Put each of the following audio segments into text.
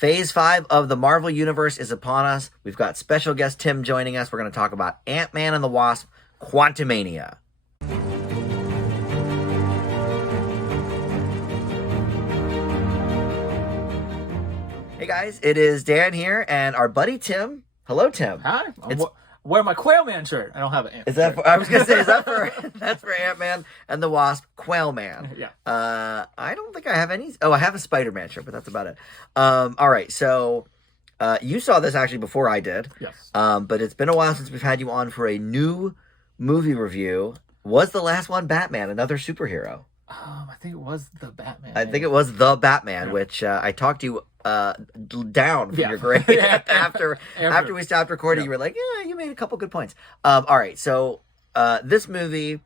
Phase 5 of the Marvel Universe is upon us. We've got special guest Tim joining us. We're going to talk about Ant-Man and the Wasp, Quantumania. Hey guys, it is Dan here and our buddy Tim. Hello, Tim. Hi. I'm wearing my Quail Man shirt. I don't have an Ant. Is that for, I was gonna say, is that for that's for Ant-Man and the Wasp, Quail Man. Yeah. I don't think I have any. Oh, I have a Spider-Man shirt, but that's about it. All right. So, you saw this actually before I did. Yes. But it's been a while since we've had you on for a new movie review. Was the last one Batman, another superhero? I think it was the Batman. I think it was the Batman, which I talked to you down from your grade after we stopped recording. You were like, yeah, you made a couple good points. All right, so this movie,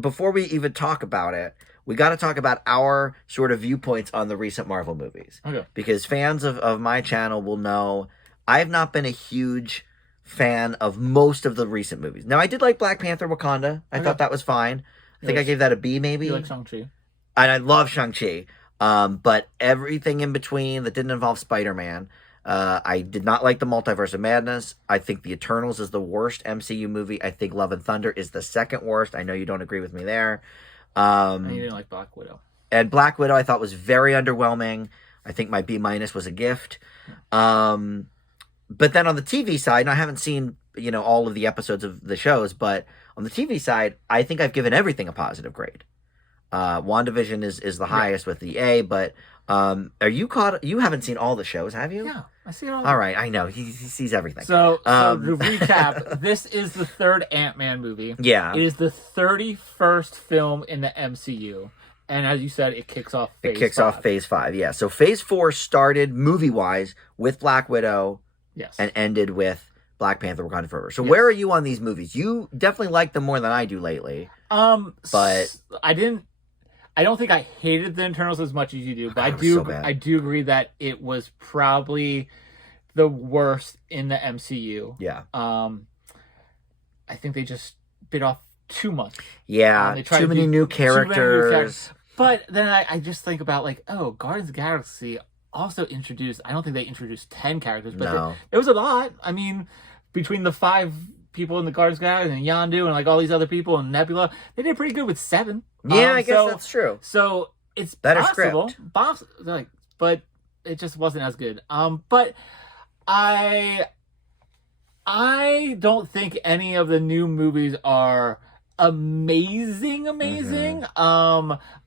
before we even talk about it, we got to talk about our sort of viewpoints on the recent Marvel movies. Okay. Because fans of my channel will know I've not been a huge fan of most of the recent movies. Now, I did like Black Panther Wakanda. I thought that was fine. I think I gave that a B, maybe. You like Shang-Chi? And I love Shang-Chi. But everything in between that didn't involve Spider-Man. I did not like the Multiverse of Madness. I think The Eternals is the worst MCU movie. I think Love and Thunder is the second worst. I know you don't agree with me there. And you didn't like Black Widow. And Black Widow I thought was very underwhelming. I think my B- was a gift. But then on the TV side, and I haven't seen, all of the episodes of the shows, but on the TV side, I think I've given everything a positive grade. WandaVision is the highest with the A, but are you caught? You haven't seen all the shows, have you? Yeah, I see it all. All right, I know. He sees everything. So to recap, this is the third Ant-Man movie. Yeah. It is the 31st film in the MCU. And as you said, it kicks off phase 5. Off phase 5, yeah. So phase 4 started movie-wise with Black Widow. Yes. And ended with Black Panther Wakanda Forever. So where are you on these movies? You definitely like them more than I do lately. But I don't think I hated the Eternals as much as you do, but I do agree that it was probably the worst in the MCU. Yeah. I think they just bit off too much. Yeah, too many new characters. But then I just think about Guardians of the Galaxy also introduced, I don't think they introduced 10 characters, but it was a lot. I mean, between the 5 people in the Guardians of the Galaxy and Yondu and all these other people and Nebula, they did pretty good with 7. Yeah, I guess that's true. So it's better possible, script. but it just wasn't as good. But I don't think any of the new movies are amazing.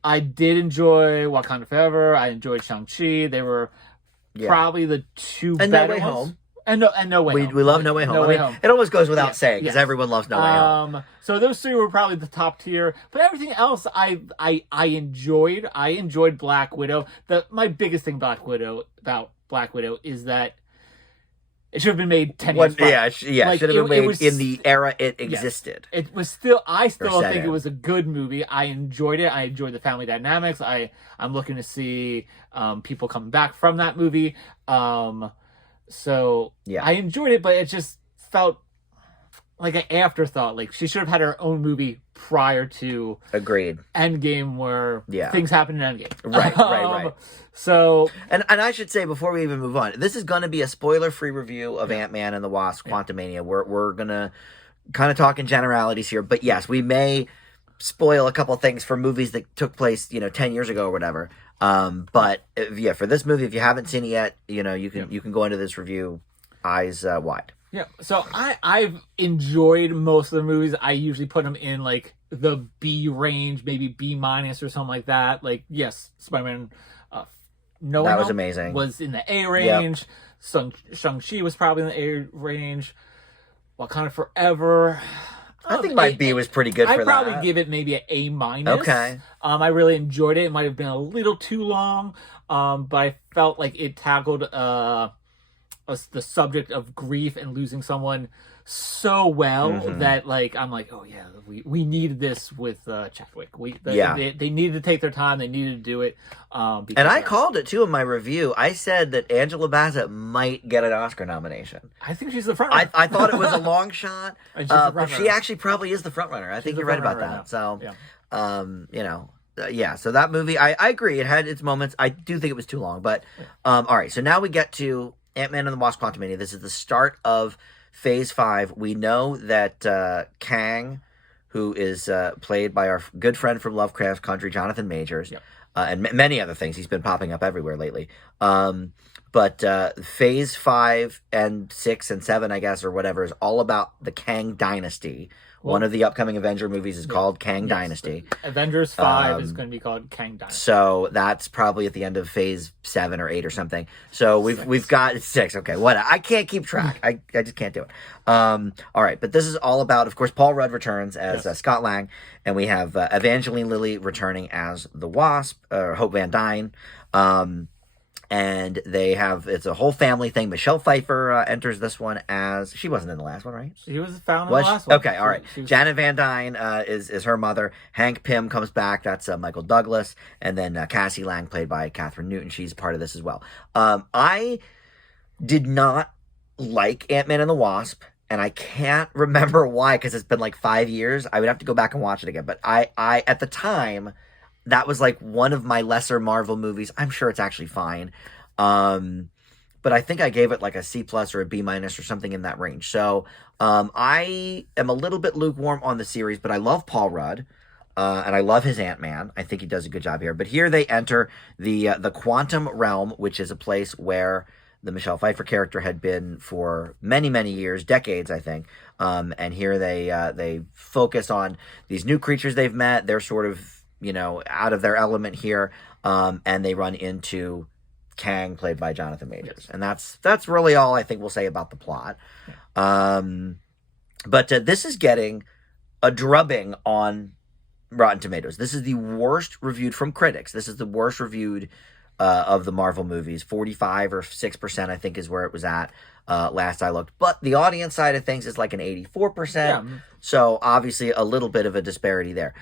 I did enjoy Wakanda Forever. I enjoyed Shang-Chi. They were probably the two better No Way ones. Home. And No Way Home. We love No Way Home. Home. It almost goes without saying because everyone loves No Way Home. So those 3 were probably the top tier. But everything else I enjoyed. I enjoyed Black Widow. My biggest thing about Black Widow is that it should have been made 10 years prior. Yeah, should have been made in the era it existed. Yes. It was still, I still think it was a good movie. I enjoyed it. I enjoyed the family dynamics. I'm looking to see people coming back from that movie. So I enjoyed it, but it just felt like an afterthought. Like she should have had her own movie prior to Endgame, where things happen in Endgame. Right. So and I should say before we even move on, this is going to be a spoiler-free review of Ant-Man and the Wasp: Quantumania. We're gonna kind of talk in generalities here, but yes, we may spoil a couple things for movies that took place 10 years ago or whatever. But for this movie, if you haven't seen it yet, you can go into this review eyes wide. Yeah, so I've enjoyed most of the movies. I usually put them in the B range, maybe B- or something like that. Yes, Spider-Man No Way Home was amazing. Was in the A range. Yep. Shang-Chi was probably in the A range. Wakanda Forever. I think my B was pretty good for that. I'd probably give it maybe an A-. Okay. I really enjoyed it. It might have been a little too long, but I felt like it tackled the subject of grief and losing someone so well that I'm like, oh yeah, we needed this with Chadwick. They needed to take their time. They needed to do it. And I called it too in my review. I said that Angela Bassett might get an Oscar nomination. I think she's the front runner. I thought it was a long shot, but she actually probably is the front runner. I think you're right about that. So, yeah, so that movie, I agree. It had its moments. I do think it was too long. But, all right. So now we get to Ant-Man and the Wasp: Quantumania. This is the start of Phase 5. We know that Kang, who is played by our good friend from Lovecraft Country, Jonathan Majors, Yep. and many other things. He's been popping up everywhere lately. But Phase 5 and 6 and 7, I guess, or whatever, is all about the Kang Dynasty. One of the upcoming Avenger movies is called Kang Dynasty. Avengers 5 is going to be called Kang Dynasty. So that's probably at the end of Phase 7 or 8 or something. So we've got 6. Okay, what? I can't keep track. I just can't do it. All right, but this is all about, of course, Paul Rudd returns as Scott Lang, and we have Evangeline Lilly returning as the Wasp, or Hope Van Dyne. And they have, it's a whole family thing. Michelle Pfeiffer enters this one as, she wasn't in the last one, right? She was found in the last one. Okay, all right. Janet Van Dyne is her mother. Hank Pym comes back. That's Michael Douglas. And then Cassie Lang, played by Catherine Newton. She's part of this as well. I did not like Ant-Man and the Wasp, and I can't remember why, because it's been like 5 years. I would have to go back and watch it again. But I at the time, that was like one of my lesser Marvel movies. I'm sure it's actually fine. But I think I gave it like a C+ or a B- or something in that range. So I am a little bit lukewarm on the series, but I love Paul Rudd. And I love his Ant-Man. I think he does a good job here. But here they enter the Quantum Realm, which is a place where the Michelle Pfeiffer character had been for many, many years, decades, I think. And here they focus on these new creatures they've met. They're sort of, out of their element here, and they run into Kang, played by Jonathan Majors. And that's really all I think we'll say about the plot. But this is getting a drubbing on Rotten Tomatoes. This is the worst reviewed from critics. This is the worst reviewed of the Marvel movies. 45 or 6%, I think, is where it was at last I looked. But the audience side of things is like an 84%. Yeah. So obviously a little bit of a disparity there.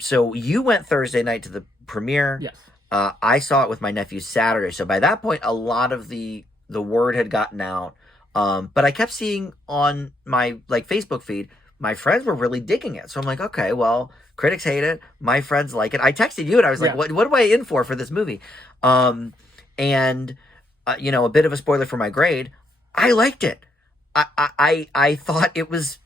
So you went Thursday night to the premiere. Yes. I saw it with my nephew Saturday. So by that point, a lot of the word had gotten out. But I kept seeing on my Facebook feed, my friends were really digging it. So I'm like, okay, well, critics hate it. My friends like it. I texted you and I was like, what am I in for this movie? A bit of a spoiler for my grade. I liked it. I thought it was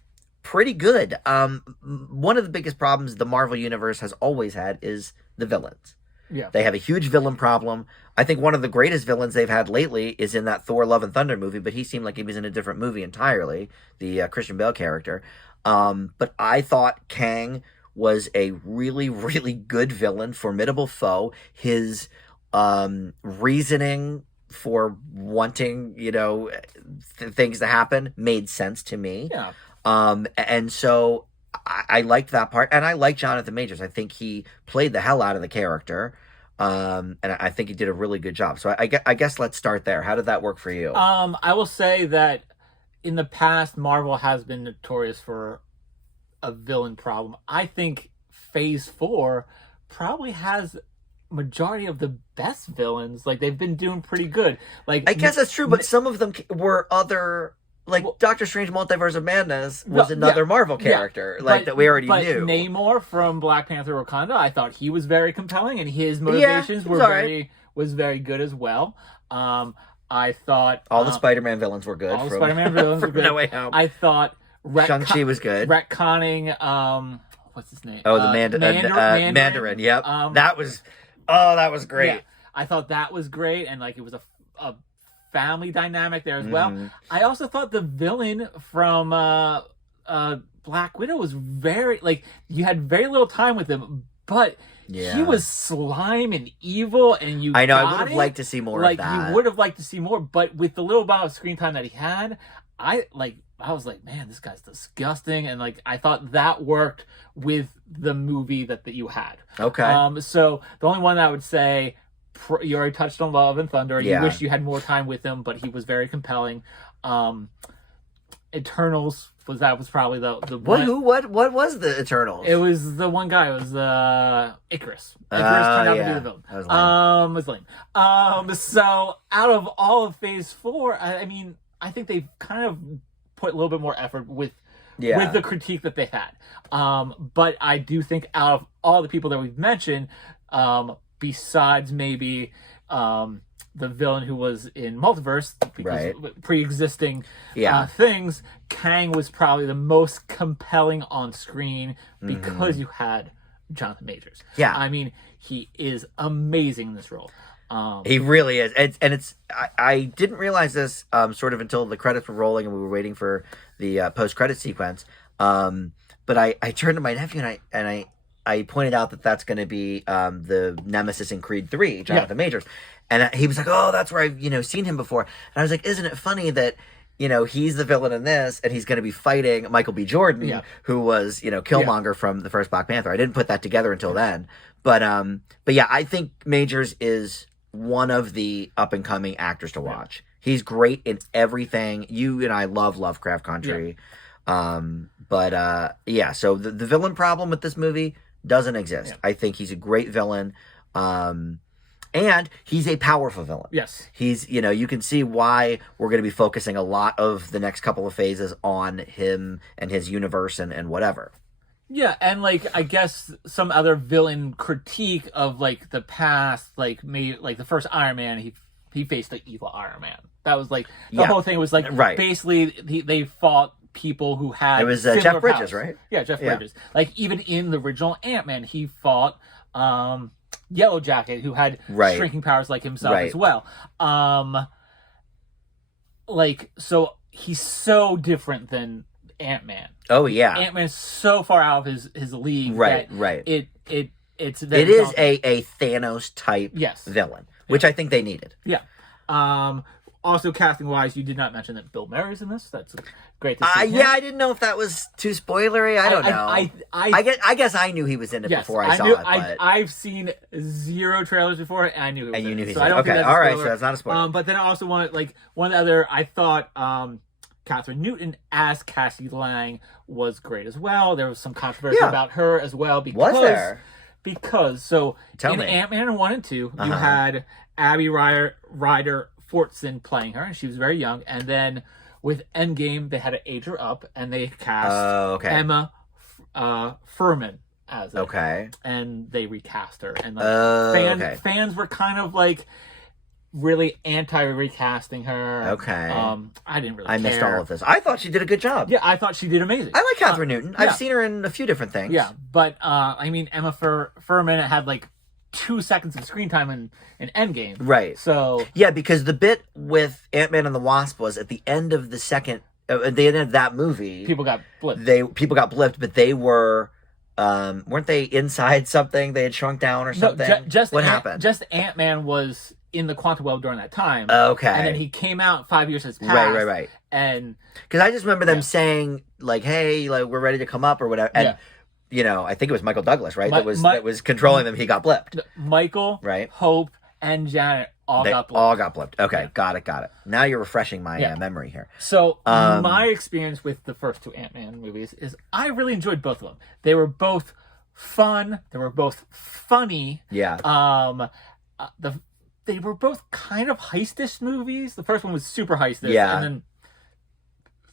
pretty good. One of the biggest problems the Marvel Universe has always had is the villains. Yeah. They have a huge villain problem. I think one of the greatest villains they've had lately is in that Thor Love and Thunder movie, but he seemed like he was in a different movie entirely, the Christian Bale character. But I thought Kang was a really, really good villain, formidable foe. His reasoning for wanting, things to happen made sense to me. Yeah. And so I liked that part, and I like Jonathan Majors. I think he played the hell out of the character, and I think he did a really good job. So I guess let's start there. How did that work for you? I will say that in the past, Marvel has been notorious for a villain problem. I think Phase 4 probably has majority of the best villains. Like, they've been doing pretty good. Like, I guess that's true, but some of them were other. Doctor Strange Multiverse of Madness was another Marvel character, that we already knew. Namor from Black Panther Wakanda, I thought he was very compelling, and his motivations was very good as well. I thought all the Spider-Man villains were good. All the Spider-Man villains were good. No Way Home. I thought Shang-Chi was good. Retconning, what's his name? Oh, the Mandarin. Yep. That was great. Yeah, I thought that was great, and it was a family dynamic there as well. I also thought the villain from Black Widow was very, you had very little time with him, but he was slime and evil, and I would have liked to see more of that. You would have liked to see more, but with the little amount of screen time that he had, I was like, man, this guy's disgusting, and I thought that worked with the movie that you had. Okay. So the only one I would say, you already touched on Love and Thunder. You wish you had more time with him, but he was very compelling. Eternals was probably the one. What was the Eternals? It was the one guy. It was Icarus. Icarus turned out to be the villain. That was lame. So out of all of Phase 4, I think they've kind of put a little bit more effort with with the critique that they had. But I do think out of all the people that we've mentioned, besides maybe the villain who was in Multiverse, because pre-existing things, Kang was probably the most compelling on screen because you had Jonathan Majors. Yeah. I mean, he is amazing in this role. He really is. I didn't realize this sort of until the credits were rolling and we were waiting for the post-credit sequence. But I turned to my nephew and I pointed out that that's going to be the Nemesis in Creed 3, Jonathan Majors. And he was like, oh, that's where I've seen him before. And I was like, isn't it funny that he's the villain in this, and he's going to be fighting Michael B. Jordan, who was, Killmonger from the first Black Panther. I didn't put that together until then. But yeah, I think Majors is one of the up-and-coming actors to watch. He's great in everything. You and I love Lovecraft Country. Yeah. So the villain problem with this movie doesn't exist. I think he's a great villain. And he's a powerful villain. Yes. He's, you can see why we're going to be focusing a lot of the next couple of phases on him and his universe and whatever. Yeah, and I guess some other villain critique of the past, maybe the first Iron Man, he faced the evil Iron Man. That was the whole thing was basically they fought people who had it was Jeff Bridges, powers. Right? Yeah, Jeff Bridges. Even in the original Ant-Man, he fought Yellow Jacket, who had shrinking powers like himself as well. So he's so different than Ant-Man. Oh yeah, Ant-Man is so far out of his league. Right. It is a Thanos type villain, which I think they needed. Yeah. Also, casting wise, you did not mention that Bill Murray's in this. That's great to see. Yeah, I didn't know if that was too spoilery. I don't know. I guess I knew he was in it before I saw it. But... I've seen 0 trailers before, and I knew he was in it. And you knew he was in it. Okay, all right, so that's not a spoiler. But then I also wanted, one other, I thought Catherine Newton as Cassie Lang was great as well. There was some controversy about her as well. Because, was there? Because, in Ant-Man 1 and 2, you had Abby Ryder Fortson playing her, and she was very young. And then with Endgame, they had to age her up, and they cast Emma Furman as it. Okay. And they recast her. And fans were kind of really anti-recasting her. Okay. I didn't really care. I missed all of this. I thought she did a good job. Yeah, I thought she did amazing. I like Catherine Newton. I've seen her in a few different things. Yeah, but Emma Furman had 2 seconds of screen time in Endgame. Right. So yeah, because the bit with Ant-Man and the Wasp was at the end of the second, at the end of that movie, people got blipped. But they were, weren't they inside something? They had shrunk down or something. No, what happened? Just Ant-Man was in the quantum web during that time. Okay. And then he came out 5 years has passed. Right. And because I just remember them saying hey, we're ready to come up or whatever. And I think it was Michael Douglas, right? That was controlling them. He got blipped. Michael, Hope, and Janet got blipped. All got blipped. Okay, got it. Now you're refreshing my memory here. So my experience with the first 2 Ant-Man movies is I really enjoyed both of them. They were both fun. They were both funny. Yeah. They were both kind of heistish movies. The first one was super heistish. Yeah. And then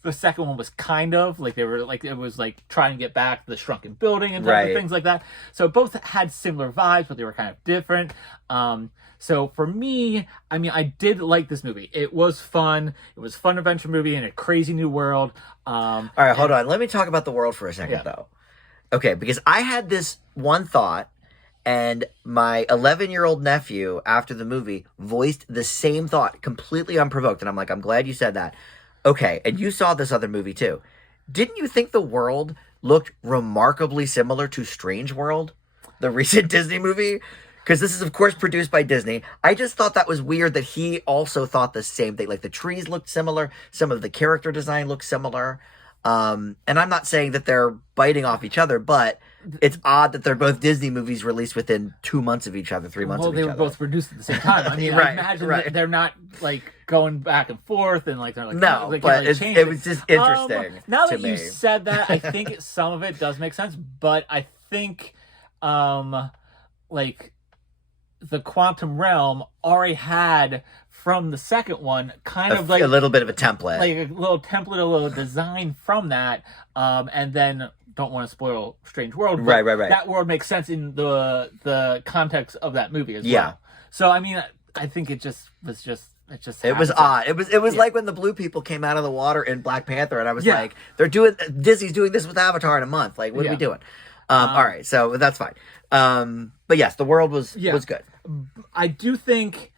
the second one was kind of they were it was trying to get back the shrunken building and things like that. So both had similar vibes, but they were kind of different. So for me, I did like this movie. It was fun. It was a fun adventure movie in a crazy new world. All right, hold on. Let me talk about the world for a second, though. Okay, because I had this one thought, and my 11-year-old nephew, after the movie, voiced the same thought, completely unprovoked. And I'm like, I'm glad you said that. Okay, and you saw this other movie too. Didn't you think the world looked remarkably similar to Strange World, the recent Disney movie? Because this is, of course, produced by Disney. I just thought that was weird that he also thought the same thing. The trees looked similar. Some of the character design looked similar. And I'm not saying that they're biting off each other, but it's odd that they're both Disney movies released within 2 months of each other, 3 months of each other. Well, they were both produced at the same time. I imagine that they're not going back and forth and they're no, but it was just interesting. Now that you said that, I think some of it does make sense, but I think the quantum realm already had from the second one, kind of like a little bit of a template, like a little template, a little design from that, and then don't want to spoil Strange World, but right. that world makes sense in the context of that movie as well. Yeah. So I mean, I think it was odd. It was like when the blue people came out of the water in Black Panther, and I was Yeah. like, Disney's doing this with Avatar in a month. Like, what are we doing? All right, so that's fine. But yes, the world was good. I do think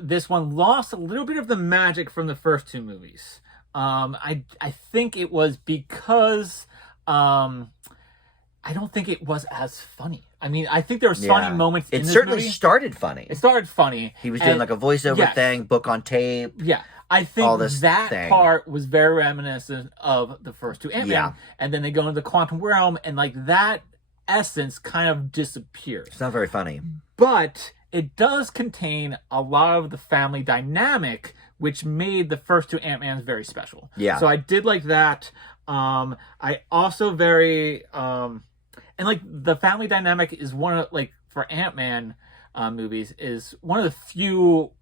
this one lost a little bit of the magic from the first two movies. I think it was because I don't think it was as funny. I mean, I think there were funny moments in this movie. It certainly started funny. It started funny. He was doing like a voiceover thing, book on tape. Yeah. I think that part was very reminiscent of the first two Ant-Man. Yeah. And then they go into the quantum realm, and like that essence kind of disappears. It's not very funny. But it does contain a lot of the family dynamic, which made the first two Ant-Mans very special. Yeah. So I did like that. I also and like the family dynamic is one of, like, for Ant-Man movies, is one of the few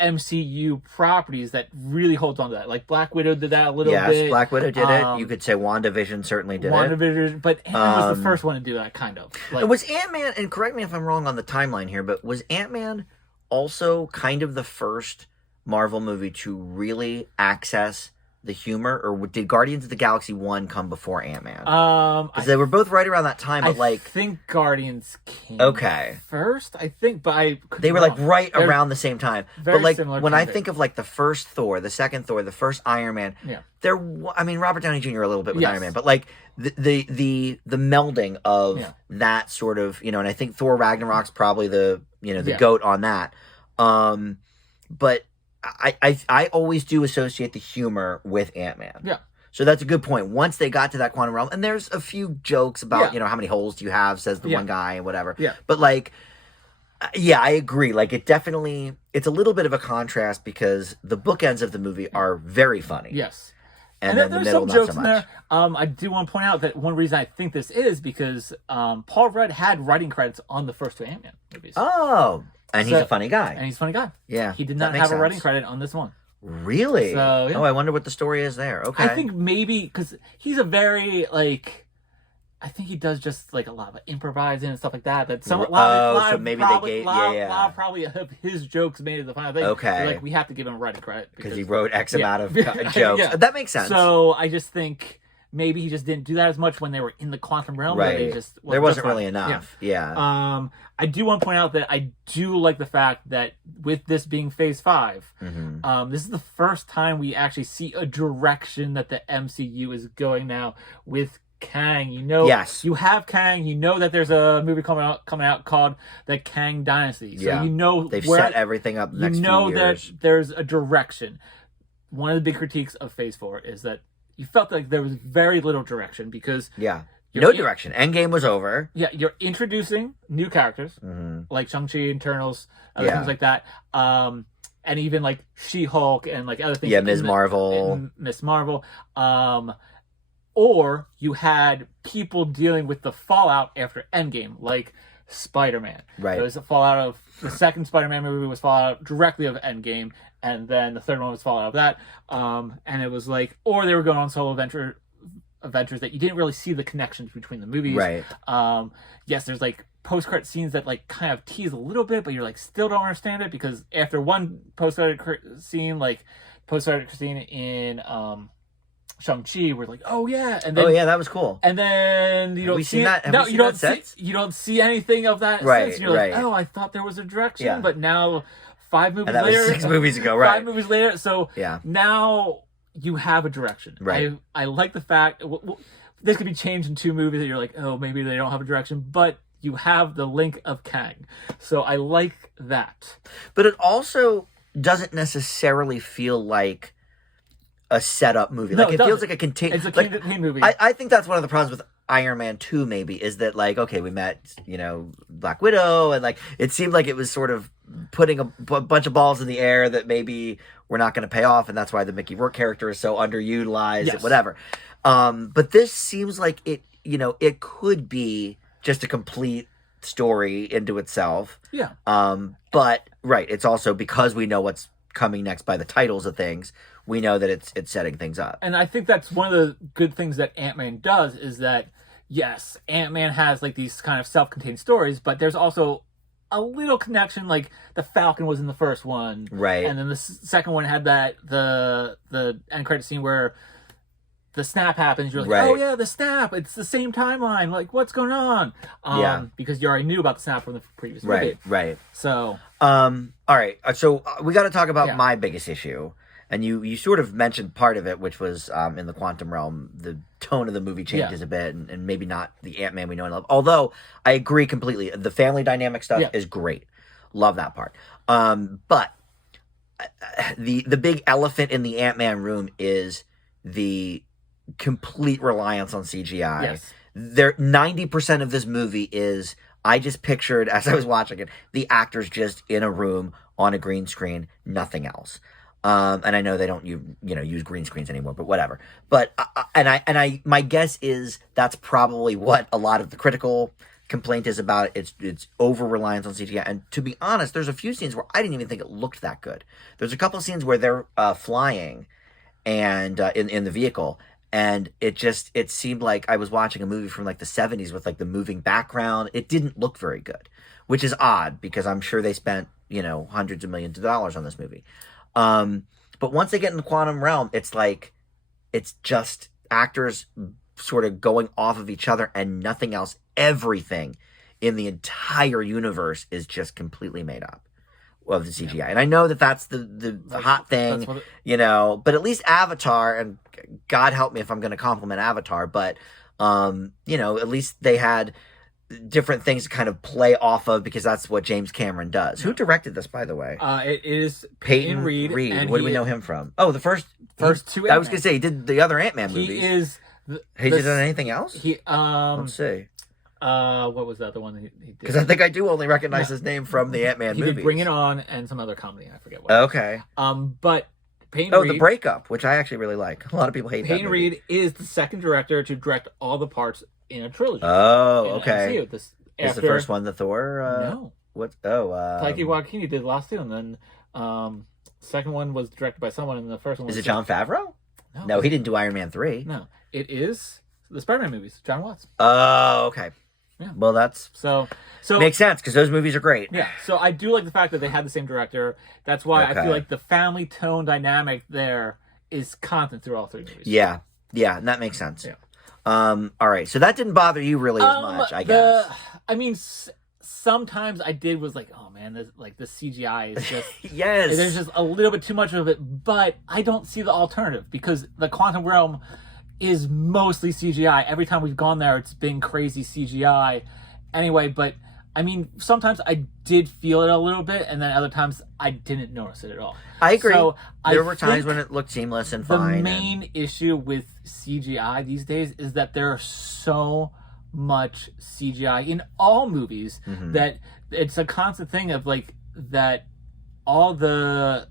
MCU properties that really holds on to that. Like Black Widow did that a little bit. Yes, Black Widow did it. You could say WandaVision certainly did it. WandaVision, but Ant-Man was the first one to do that, kind of. Like, was Ant-Man, and correct me if I'm wrong on the timeline here, but was Ant-Man also kind of the first Marvel movie to really access the humor, or did Guardians of the Galaxy 1 come before Ant-Man? Because they were both right around that time, but I think Guardians came first, I think, but they were like right around the same time. Very but like similar when I think of like the first Thor, the second Thor, the first Iron Man, I mean Robert Downey Jr. a little bit with Iron Man, but like the melding of that sort of, and I think Thor Ragnarok's probably the GOAT on that. But I always do associate the humor with Ant-Man. Yeah. So that's a good point. Once they got to that quantum realm, and there's a few jokes about, how many holes do you have, says the one guy, and whatever. Yeah. But like, I agree. Like, it's a little bit of a contrast because the bookends of the movie are very funny. Yes. And then the middle, some jokes not so in much. there. I do want to point out that one reason I think this is because Paul Rudd had writing credits on the first two Ant-Man movies. Oh. And he's a funny guy. And he's a funny guy. Yeah. He did not have a writing credit on this one. Really? So, Oh, I wonder what the story is there. Okay. I think maybe because he's a very, like, I think he does just like a lot of improvising and stuff like that. That a lot of probably of his jokes made it the final thing. Okay. Like, we have to give him a writing credit because he wrote X amount of jokes. That makes sense. So I just think maybe he just didn't do that as much when they were in the quantum realm. Right. There wasn't really enough. Yeah. I do want to point out that I do like the fact that with this being Phase 5, this is the first time we actually see a direction that the MCU is going now with Kang. Yes. You have Kang. You know that there's a movie coming out called The Kang Dynasty. So they've set everything up the next few years. That there's a direction. One of the big critiques of Phase 4 is that you felt like there was very little direction because no direction. Endgame was over. Yeah, you're introducing new characters like Shang-Chi, Eternals, other things like that, and even like She-Hulk and like other things. Yeah, Ms. Marvel. Or you had people dealing with the fallout after Endgame, like Spider-Man. Right. There was a fallout of the second Spider-Man movie was fallout directly of Endgame, and then the third one was fallout of that. And it was like, or they were going on solo adventures that you didn't really see the connections between the movies. Right. Yes, there's like post-credit scenes that like kind of tease a little bit, but you're like still don't understand it because after one post-credit scene, like post-credit scene in Shang-Chi, we're like, oh yeah, and then that was cool. And then you don't see that. No, you don't see anything of that. Right, since. You're like, oh, I thought there was a direction, but now 5 movies and that later, was 6 movies ago, right? 5 movies later, so now you have a direction. Right. I like the fact this could be changed in 2 movies that you're like, oh, maybe they don't have a direction, but you have the link of Kang, so I like that. But it also doesn't necessarily feel like a setup movie. No, like it feels like a contained. It's a contained movie. I think that's one of the problems with Iron Man 2 maybe is that like, okay, we met, Black Widow, and like it seemed like it was sort of putting a bunch of balls in the air that maybe were not going to pay off, and that's why the Mickey Rourke character is so underutilized and whatever. But this seems like it, it could be just a complete story into itself. Yeah. But right, it's also because we know what's coming next by the titles of things, we know that it's setting things up. And I think that's one of the good things that Ant-Man does is that, yes, Ant-Man has like these kind of self-contained stories, but there's also a little connection. Like the Falcon was in the first one, Right. and then the second one had that the end credit scene where the snap happens. You're like, Right. oh yeah, the snap. It's the same timeline. Like, what's going on? Because you already knew about the snap from the previous movie. Right. So, all right. So we got to talk about Yeah. my biggest issue, and you sort of mentioned part of it, which was in the quantum realm. The tone of the movie changes a bit, and maybe not the Ant-Man we know and love. Although I agree completely, the family dynamic stuff is great. Love that part. But the big elephant in the Ant-Man room is the complete reliance on CGI. yes. 90% of this movie is, I just pictured as I was watching it, the actors just in a room on a green screen, nothing else. And I know they don't use green screens anymore, but whatever. But my guess is that's probably what a lot of the critical complaint is about it. It's over reliance on CGI. And to be honest, there's a few scenes where I didn't even think it looked that good. There's a couple of scenes where they're flying and in the vehicle. And it seemed like I was watching a movie from like the 70s with like the moving background. It didn't look very good, which is odd because I'm sure they spent, hundreds of millions of dollars on this movie. But once they get in the quantum realm, it's like, it's just actors sort of going off of each other and nothing else. Everything in the entire universe is just completely made up of the CGI. Yeah. And I know that that's the hot thing, but at least Avatar, and God help me if I'm going to compliment Avatar, but, at least they had different things to kind of play off of because that's what James Cameron does. Who directed this, by the way? It is Peyton Reed. And what do we know him from? Oh, the first two. I was going to say, he did the other Ant-Man movies. He is... He did anything else? Let's see. What was that? The one that he did? Because I think I do only recognize his name from the Ant-Man movies. He did Bring It On and some other comedy. I forget what. Okay. But Peyton Reed... The Breakup, which I actually really like. A lot of people hate Peyton that movie. Reed is the second director to direct all the parts in a trilogy. Oh, okay. Is the first one the Thor? No. What? Taika Waititi did the last two, and then second one was directed by someone, and the first one was... Is it Jon Favreau? No, he didn't do Iron Man 3. No, it is the Spider-Man movies, John Watts. Oh, okay. Yeah. Well, that's... So makes sense, because those movies are great. Yeah, so I do like the fact that they had the same director. That's why I feel like the family tone dynamic there is constant through all three movies. Yeah, and that makes sense. Yeah. All right, so that didn't bother you really as much, I guess. I mean, sometimes I did was like, oh man, the CGI is just... Yes. There's just a little bit too much of it, but I don't see the alternative because the quantum realm is mostly CGI. Every time we've gone there, it's been crazy CGI. Anyway, but I mean, sometimes I did feel it a little bit, and then other times I didn't notice it at all. I agree. So there were times when it looked seamless and fine. The main issue with CGI these days is that there are so much CGI in all movies that it's a constant thing of like that all the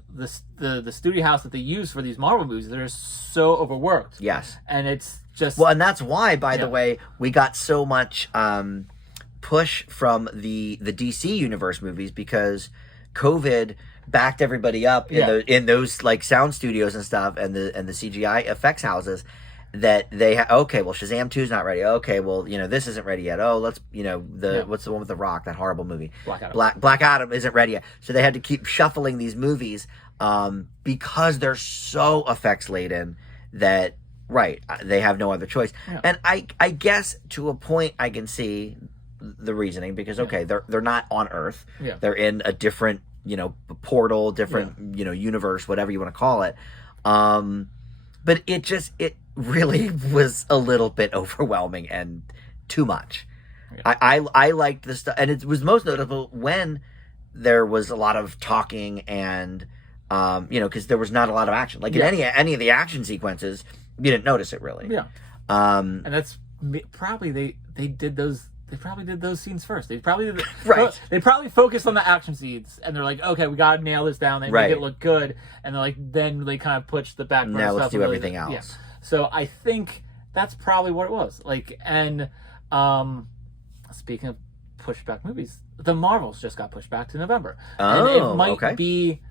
studio house that they use for these Marvel movies, they're so overworked. Yes. And it's just... Well, and that's why, by the way, we got so much push from the DC Universe movies because COVID backed everybody up in those like sound studios and stuff and the CGI effects houses that they okay, well, Shazam 2 is not ready. Okay, well, this isn't ready yet. Oh, let's, what's the one with The Rock, that horrible movie? Black Adam. Black Adam isn't ready yet. So they had to keep shuffling these movies because they're so effects laden that, they have no other choice. Yeah. And I guess to a point I can see the reasoning because, okay, they're not on Earth. Yeah. They're in a different, portal, different, universe, whatever you want to call it. But it really was a little bit overwhelming and too much. Yeah. I liked the stuff, and it was most notable when there was a lot of talking and because there was not a lot of action. Like in any of the action sequences, you didn't notice it really. Yeah. And that's probably they did those. They probably did those scenes first. They probably did They probably focused on the action scenes, and they're like, "Okay, we gotta nail this down. They make it look good." And they're like, then they kind of push the background stuff. Now let's do everything else. Yeah. So I think that's probably what it was. Like, and speaking of pushback movies, the Marvels just got pushed back to November. Oh, and it might be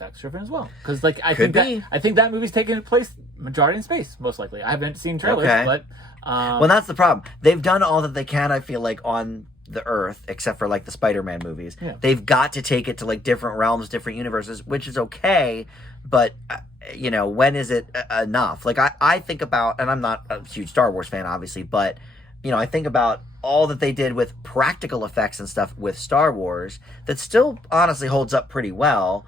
effects driven as well. Because like I Could think be. that movie's taking place majority in space, most likely. I haven't seen trailers, Okay. but Well, that's the problem. They've done all that they can, I feel like, on the Earth, except for like the Spider-Man movies. Yeah. They've got to take it to like different realms, different universes, which is okay. But you know, when is it enough? Like I think about, and I'm not a huge Star Wars fan, obviously, but you know, I think about all that they did with practical effects and stuff with Star Wars that still honestly holds up pretty well.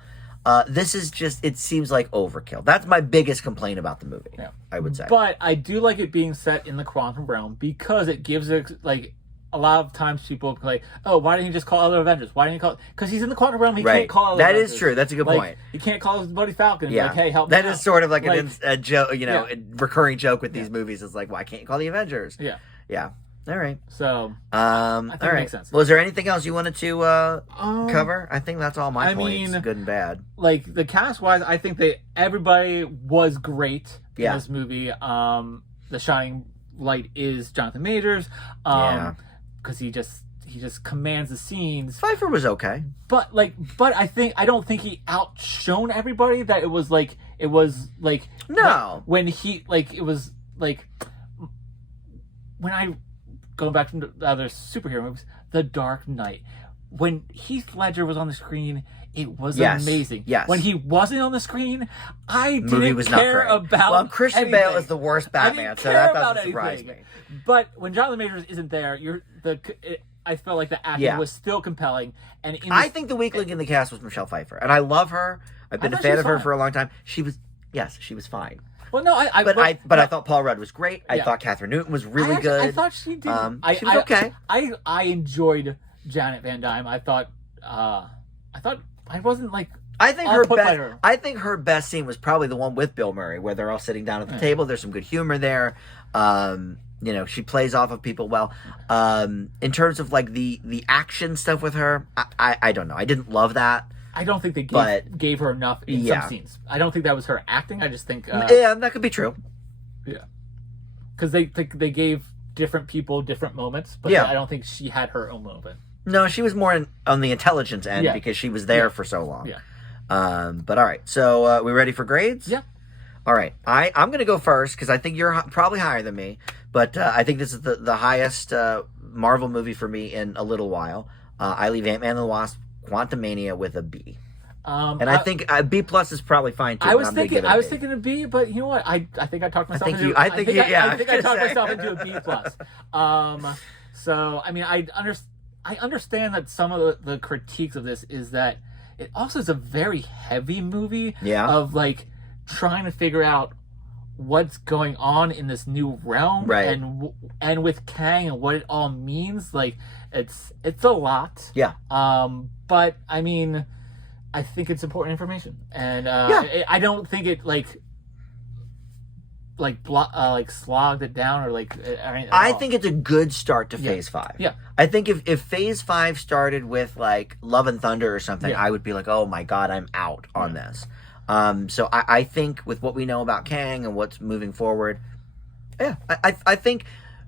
This is just, it seems like overkill. That's my biggest complaint about the movie, I would say. But I do like it being set in the quantum realm because it gives it, like, a lot of times people are like, oh, why didn't he just call other Avengers? Why didn't he call... Because he's in the quantum realm, he can't call other That Avengers. is true. That's a good like, point. He can't call his buddy Falcon and be like, hey, help me That out. is sort of like, like a joke, you know, a recurring joke with these movies. Is like, why can't you call the Avengers? Yeah. Yeah. All right. So, I think it makes sense. Well, is there anything else you wanted to cover? I think that's all my points, good and bad. Like, the cast-wise, I think everybody was great in this movie. The shining light is Jonathan Majors. Because he just commands the scenes. Pfeiffer was okay. But I don't think he outshone everybody. That it was like no. When he like it was like when I going back from the other superhero movies, The Dark Knight, when Heath Ledger was on the screen, it was amazing. Yes. When he wasn't on the screen, I movie didn't was care not great. about. Well, Christian anything. Bale is the worst Batman, I didn't so care that about doesn't surprise anything. me. But when Jonathan Majors isn't there, I felt like the acting was still compelling. And I think the weak link in the cast was Michelle Pfeiffer, and I love her. I've been a fan of her for a long time. She was fine. Well, no, I thought Paul Rudd was great. I thought Catherine Newton was really good. I thought she did. She was okay. I enjoyed Janet Van Dyne. I thought I wasn't like. I think her best scene was probably the one with Bill Murray, where they're all sitting down at the table. There's some good humor there. You know, she plays off of people well. In terms of like the action stuff with her, I don't know. I didn't love that. I don't think they gave her enough in some scenes. I don't think that was her acting. I just think that could be true. Yeah, because they gave different people different moments, but I don't think she had her own moment. No, she was more on the intelligence end because she was there for so long. Yeah. But all right, so we ready for grades? Yeah. All right, I'm going to go first because I think you're probably higher than me, but I think this is the highest Marvel movie for me in a little while. I leave Antman and the Wasp: Quantumania with a B. And I think B plus is probably fine too. I was thinking a B, but you know what? I think I talked myself into. I think I talked myself into a B plus. So I mean, I understand that some of the critiques of this is that it also is a very heavy movie. Yeah. Of like trying to figure out what's going on in this new realm, right? And with Kang and what it all means. Like it's a lot. Yeah. But I mean, I think it's important information, and I don't think it slogged it down or like. I think it's a good start to Phase 5. Yeah. I think if Phase 5 started with like Love and Thunder or something, I would be like, oh my god, I'm out on this. So I think with what we know about Kang and what's moving forward, I think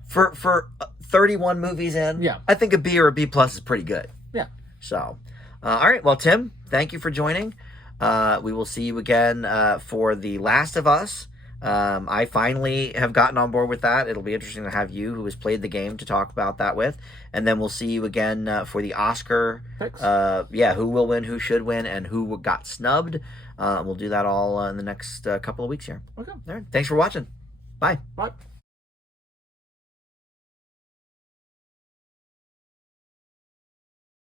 for 31 movies in, I think a B or a B plus is pretty good. Yeah. So, all right. Well, Tim, thank you for joining. We will see you again for The Last of Us. I finally have gotten on board with that. It'll be interesting to have you, who has played the game, to talk about that with. And then we'll see you again for the Oscar. Who will win, who should win, and who got snubbed. We'll do that all in the next couple of weeks here. Okay. All right. Thanks for watching. Bye. Bye.